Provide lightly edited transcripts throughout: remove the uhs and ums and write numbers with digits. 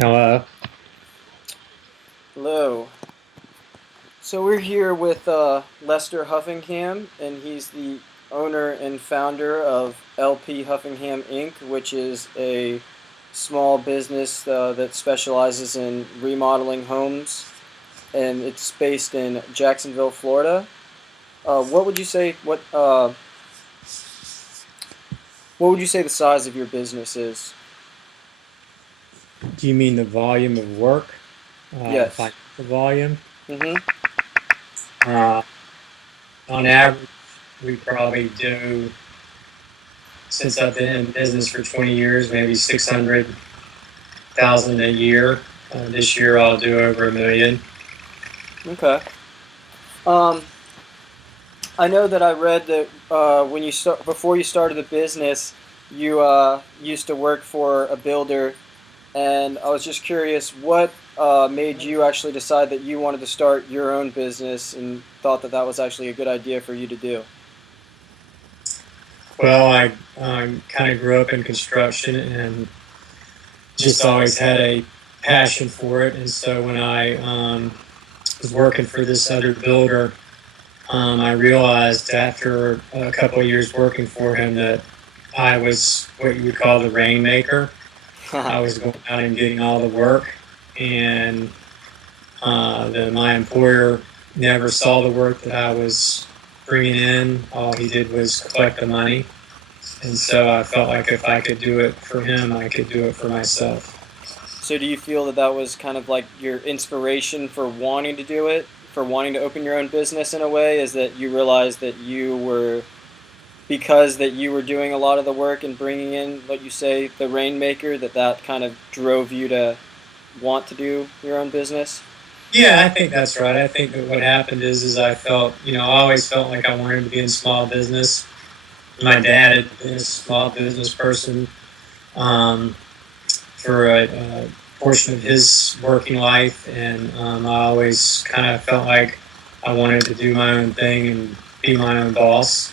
Hello. Hello. So we're here with Lester Huffingham, and he's the owner and founder of LP Huffingham Inc., which is a small business that specializes in remodeling homes, and it's based in Jacksonville, Florida. What would you say? What would you say the size of your business is? Do you mean the volume of work, the Yes. financial volume? Mm-hmm. Uh, on average, we probably do, since I've been in business for 20 years, maybe 600,000 a year. This year I'll do over 1 million. Okay. Um, I know that I read that when you start before you started the business, you used to work for a builder, and I was just curious what made you actually decide that you wanted to start your own business and thought that that was actually a good idea for you to do. Well, I kind of grew up in construction and just always had a passion for it. And so when I was working for this other builder, I realized after a couple of years working for him that I was what you would call the rainmaker. I was going out and getting all the work, and my employer never saw the work that I was bringing in. All he did was collect the money, and so I felt like if I could do it for him, I could do it for myself. So do you feel that that was kind of like your inspiration for wanting to do it, for wanting to open your own business in a way, is that you realized that you were because that you were doing a lot of the work and bringing in, like you say, the rainmaker, that kind of drove you to want to do your own business? Yeah, I think that's right. I think that what happened is I felt, I always felt like I wanted to be in small business. My dad had been a small business person um, for a portion of his working life, and I always kind of felt like I wanted to do my own thing and be my own boss.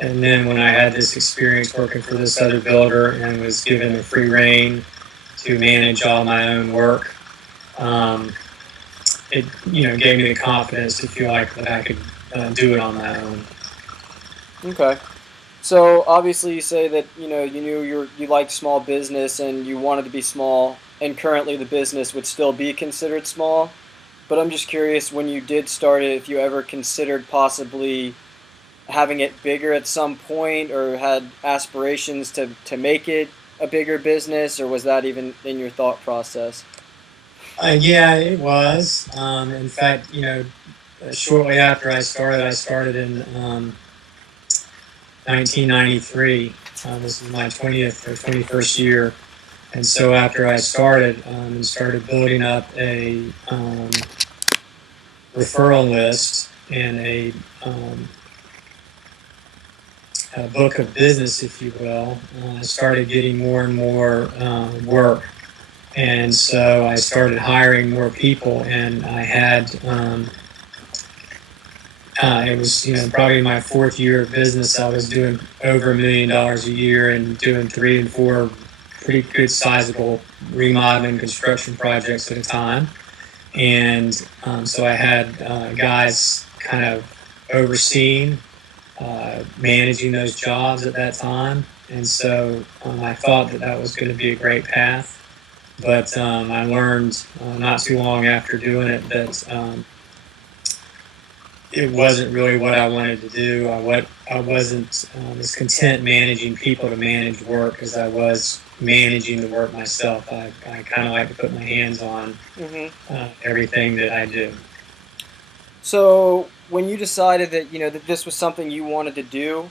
And then when I had this experience working for this other builder and was given a free reign to manage all my own work, um, it gave me the confidence to feel like that I could do it on my own. Okay. So obviously you say that you knew you liked small business and you wanted to be small, and currently the business would still be considered small. But I'm just curious, when you did start it, if you ever considered possibly having it bigger at some point, or had aspirations to make it a bigger business, or was that even in your thought process? Yeah, it was. In fact, shortly after I started in 1993. This is my 20th or 21st year. And so after I started and started building up a referral list and a book of business, if you will, I started getting more and more work. And so I started hiring more people, and I had it was probably my fourth year of business. I was doing over $1 million a year and doing 3 and 4 pretty good sizable remodeling construction projects at a time. And so I had guys kind of overseeing, managing those jobs at that time. And so I thought that that was going to be a great path. But I learned not too long after doing it that it wasn't really what I wanted to do. I wasn't as content managing people to manage work as I was managing the work myself. I kind of like to put my hands on Mm-hmm. everything that I do. So when you decided that that this was something you wanted to do,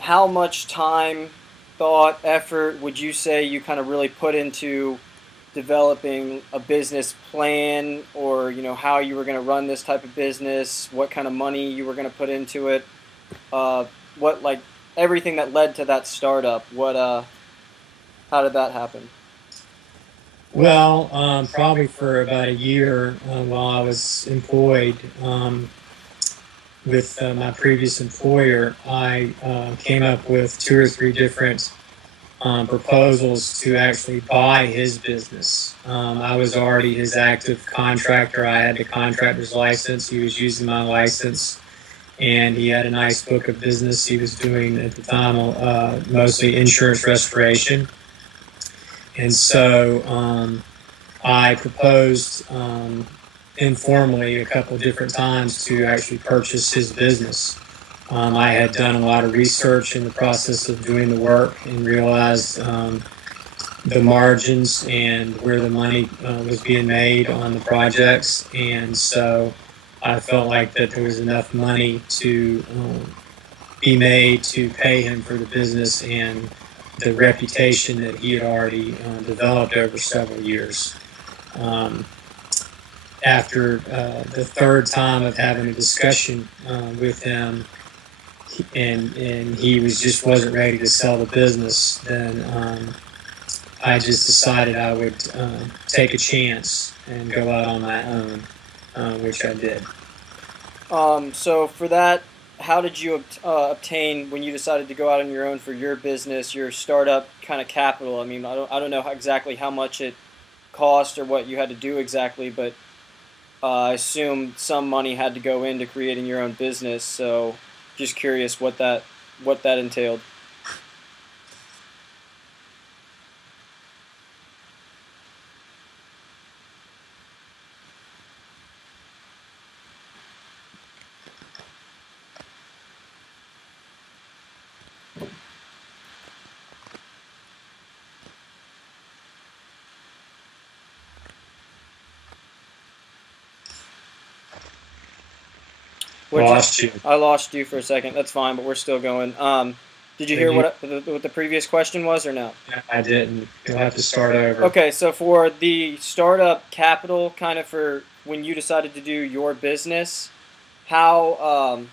how much time, thought, effort would you say you kind of really put into developing a business plan, or how you were going to run this type of business, what kind of money you were going to put into it, uh, what like everything that led to that startup? What how did that happen? Well, probably for about a year while I was employed with my previous employer, I came up with two or three different proposals to actually buy his business. I was already his active contractor. I had the contractor's license. He was using my license, and he had a nice book of business. He was doing at the time mostly insurance restoration. And so I proposed informally a couple of different times to actually purchase his business. I had done a lot of research in the process of doing the work and realized the margins and where the money was being made on the projects. And so I felt like that there was enough money to be made to pay him for the business and the reputation that he had already developed over several years. After the third time of having a discussion with him, and he wasn't ready to sell the business, then I just decided I would take a chance and go out on my own, which I did. So for that, how did you obtain, when you decided to go out on your own for your business, your startup kind of capital? I mean, I don't know exactly how much it cost or what you had to do exactly, but I assume some money had to go into creating your own business. So just curious what that entailed. Lost you. I lost you for a second. That's fine, but we're still going. Did you hear what the previous question was, or no? I didn't. You'll have to start over. Okay, so for the startup capital, kind of for when you decided to do your business, how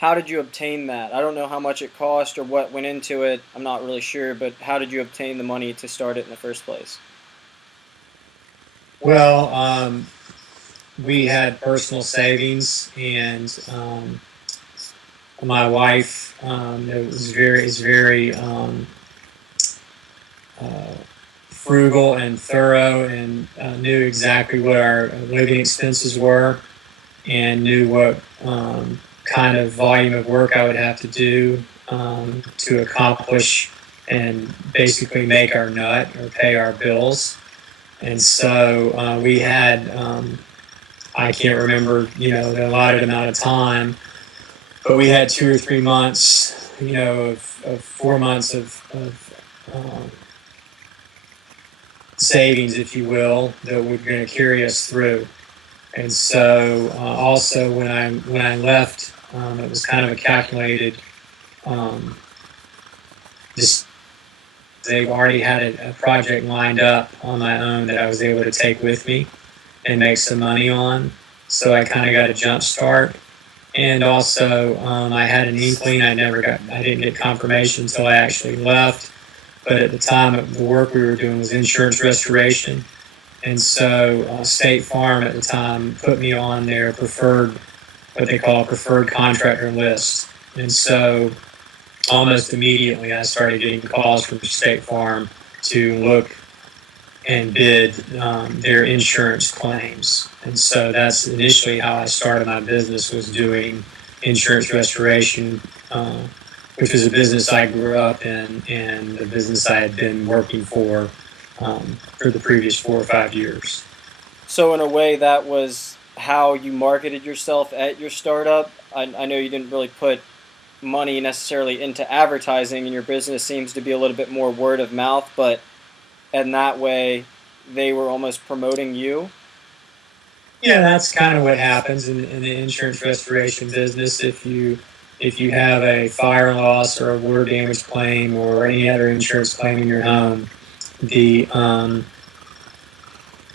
did you obtain that? I don't know how much it cost or what went into it. I'm not really sure, but how did you obtain the money to start it in the first place? Well, we had personal savings, and my wife is very frugal and thorough, and knew exactly what our living expenses were, and knew what kind of volume of work I would have to do to accomplish and basically make our nut or pay our bills. And so we had I can't remember, the allotted amount of time, but we had 2 or 3 months, of 4 months of savings, if you will, that were going to carry us through. And so also when I left, it was kind of a calculated, just they've already had a project lined up on my own that I was able to take with me and make some money on. So I kind of got a jump start. And also I had an inkling. I didn't get confirmation until I actually left. But at the time, the work we were doing was insurance restoration. And so State Farm at the time put me on their what they call a preferred contractor list. And so almost immediately I started getting calls from State Farm to look and bid their insurance claims. And so that's initially how I started my business, was doing insurance restoration, which was a business I grew up in and a business I had been working for the previous 4 or 5 years. So in a way, that was how you marketed yourself at your startup. I know you didn't really put money necessarily into advertising, and your business seems to be a little bit more word of mouth, but in that way, they were almost promoting you? Yeah, that's kind of what happens in the insurance restoration business. If you have a fire loss or a water damage claim or any other insurance claim in your home, the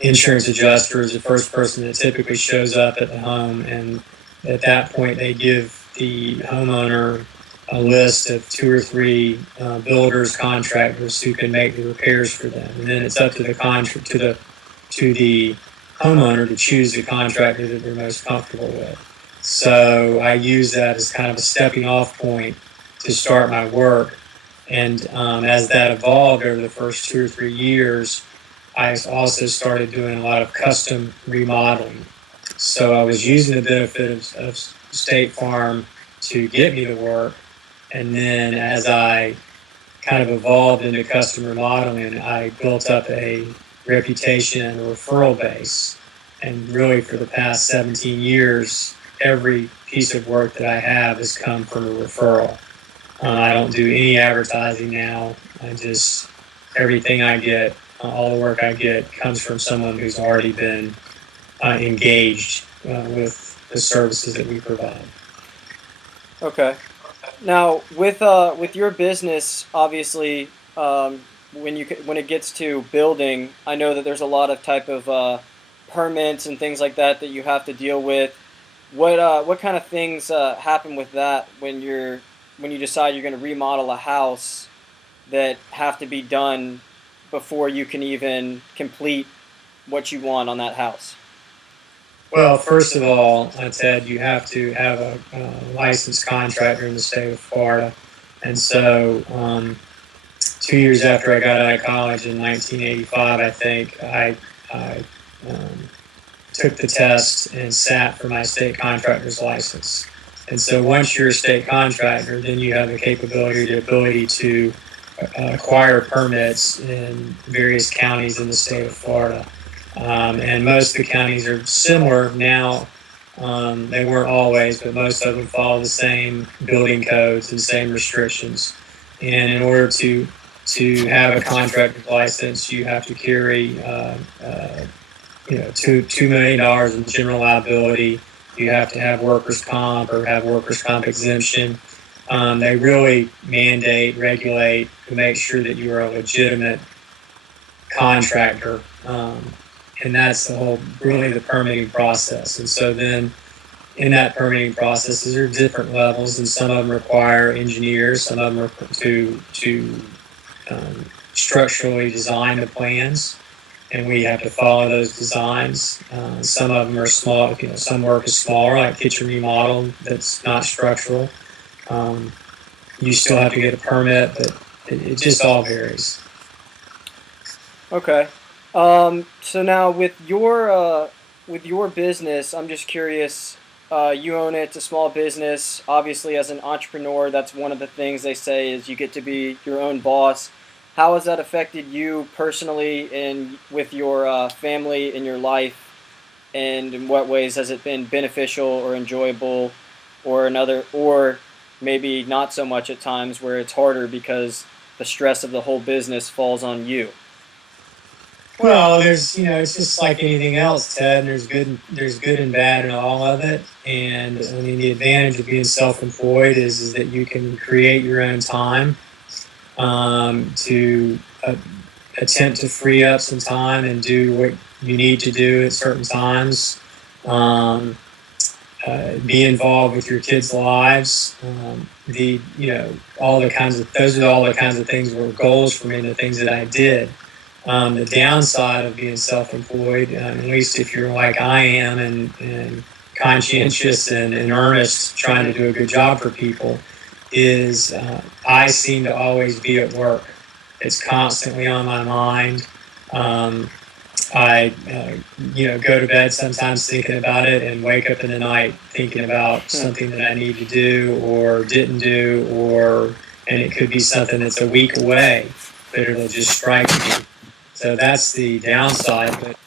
insurance adjuster is the first person that typically shows up at the home, and at that point they give the homeowner a list of 2 or 3 builders, contractors who can make the repairs for them, and then it's up to the homeowner to choose the contractor that they're most comfortable with. So I use that as kind of a stepping off point to start my work. And as that evolved over the first 2 or 3 years, I also started doing a lot of custom remodeling. So I was using the benefit of State Farm to get me to work. And then as I kind of evolved into custom remodeling, I built up a reputation and a referral base. And really, for the past 17 years, every piece of work that I have has come from a referral. I don't do any advertising now. Everything I get, all the work I get comes from someone who's already been engaged with the services that we provide. Okay. Now, with your business, obviously, when it gets to building, I know that there's a lot of type of permits and things like that that you have to deal with. What kind of things happen with that when you decide you're going to remodel a house that have to be done before you can even complete what you want on that house? Well, first of all, Ted, you have to have a licensed contractor in the state of Florida. And so 2 years after I got out of college in 1985, I think, I took the test and sat for my state contractor's license. And so once you're a state contractor, then you have the ability to acquire permits in various counties in the state of Florida. And most of the counties are similar now. They weren't always, but most of them follow the same building codes and same restrictions. And in order to have a contractor's license, you have to carry $2 million in general liability. You have to have workers' comp or have workers' comp exemption. They really mandate, regulate to make sure that you are a legitimate contractor. And that's really the permitting process. And so then in that permitting process, there are different levels, and some of them require engineers, some of them are to structurally design the plans, and we have to follow those designs. Some of them are small, some work is smaller, like kitchen remodel, that's not structural. You still have to get a permit, but it just all varies. Okay. So now with your business, I'm just curious. You own it. It's a small business. Obviously, as an entrepreneur, that's one of the things they say is you get to be your own boss. How has that affected you personally and with your family in your life? And in what ways has it been beneficial or enjoyable, or maybe not so much at times where it's harder because the stress of the whole business falls on you? Well, it's just like anything else, Ted. And there's good and bad in all of it. And I mean, the advantage of being self-employed is that you can create your own time to attempt to free up some time and do what you need to do at certain times. Um, be involved with your kids' lives. All the kinds of those are all the kinds of things were goals for me, and the things that I did. The downside of being self-employed, at least if you're like I am and conscientious and in earnest trying to do a good job for people, is I seem to always be at work. It's constantly on my mind. I go to bed sometimes thinking about it and wake up in the night thinking about something that I need to do or didn't do, and it could be something that's a week away, but it'll just strike me. So that's the downside. But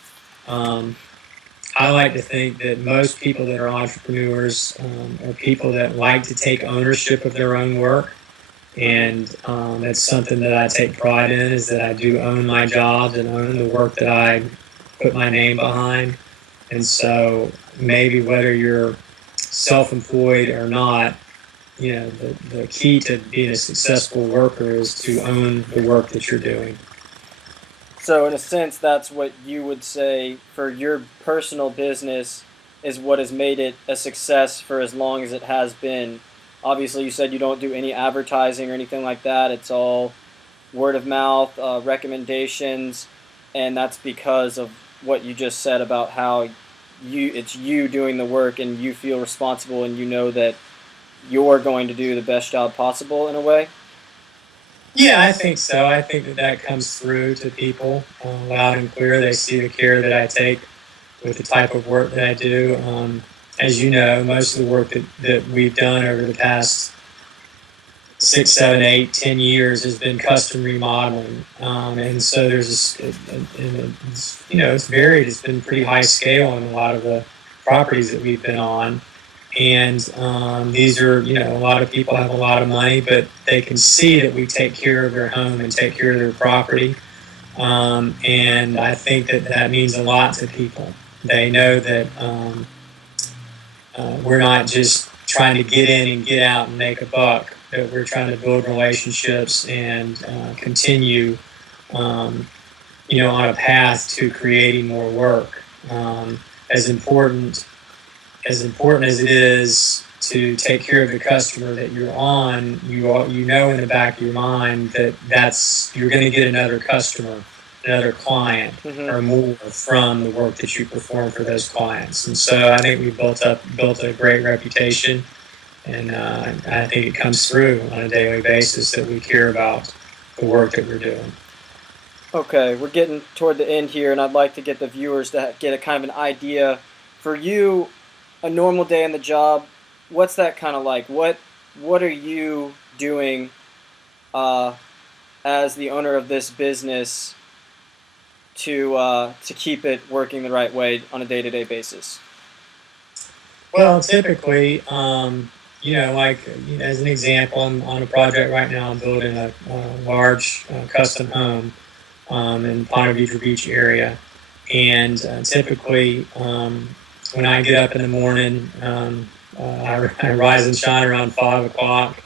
I like to think that most people that are entrepreneurs are people that like to take ownership of their own work. And that's something that I take pride in, is that I do own my jobs and own the work that I put my name behind. And so maybe whether you're self-employed or not, the key to being a successful worker is to own the work that you're doing. So in a sense, that's what you would say for your personal business is what has made it a success for as long as it has been. Obviously, you said you don't do any advertising or anything like that. It's all word of mouth, recommendations, and that's because of what you just said about how it's you doing the work and you feel responsible and you know that you're going to do the best job possible in a way. Yeah, I think so. I think that that comes through to people loud and clear. They see the care that I take with the type of work that I do. As you know, most of the work that we've done over the past 6, 7, 8, 10 years has been custom remodeling, and so there's it's, it's varied. It's been pretty high scale in a lot of the properties that we've been on, and these are a lot of people have a lot of money, but they can see that we take care of their home and take care of their property, and I think that that means a lot to people. They know that we're not just trying to get in and get out and make a buck, but we're trying to build relationships and continue, um, on a path to creating more work. As important as it is to take care of the customer that you're on, you know in the back of your mind that you're going to get another customer, another client, Hmm. or more from the work that you perform for those clients. And so I think we've built a great reputation, and I think it comes through on a daily basis that we care about the work that we're doing. Okay, we're getting toward the end here, and I'd like to get the viewers to get a kind of an idea for you, a normal day on the job. What's that kind of like? What are you doing uh, as the owner of this business to keep it working the right way on a day-to-day basis? Well, typically, like as an example, I'm on a project right now. I'm building a large custom home in Ponte Vedra Beach area, and typically, when I get up in the morning, I rise and shine around 5 o'clock,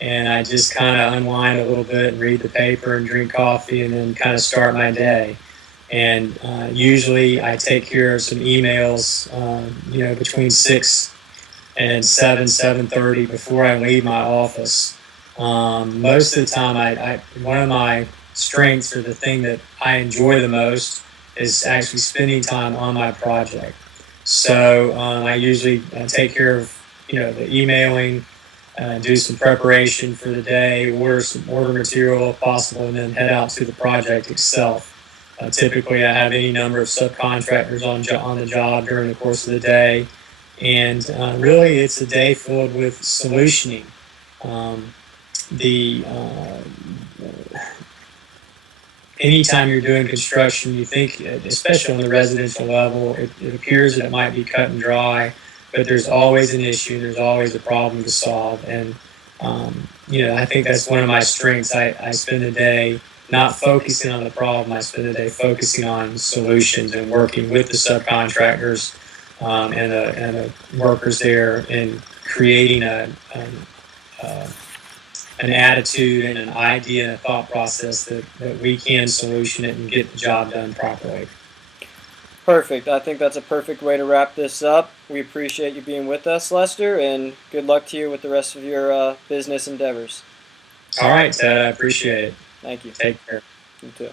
and I just kind of unwind a little bit and read the paper and drink coffee, and then kind of start my day. And usually I take care of some emails, between 6 and 7, 7:30 before I leave my office. Most of the time, one of my strengths, or the thing that I enjoy the most, is actually spending time on my project. So I usually take care of the emailing, do some preparation for the day, order material if possible, and then head out to the project itself. Typically, I have any number of subcontractors on the job during the course of the day, and really, it's a day filled with solutioning. Um, the Anytime you're doing construction, you think, especially on the residential level, it appears that it might be cut and dry, but there's always an issue. There's always a problem to solve, and I think that's one of my strengths. I spend the day not focusing on the problem. I spend the day focusing on solutions and working with the subcontractors and the workers there, and creating a an attitude and an idea and a thought process that we can solution it and get the job done properly. Perfect. I think that's a perfect way to wrap this up. We appreciate you being with us, Lester, and good luck to you with the rest of your business endeavors. All right, Ted, I appreciate it. Thank you. Take care. You too.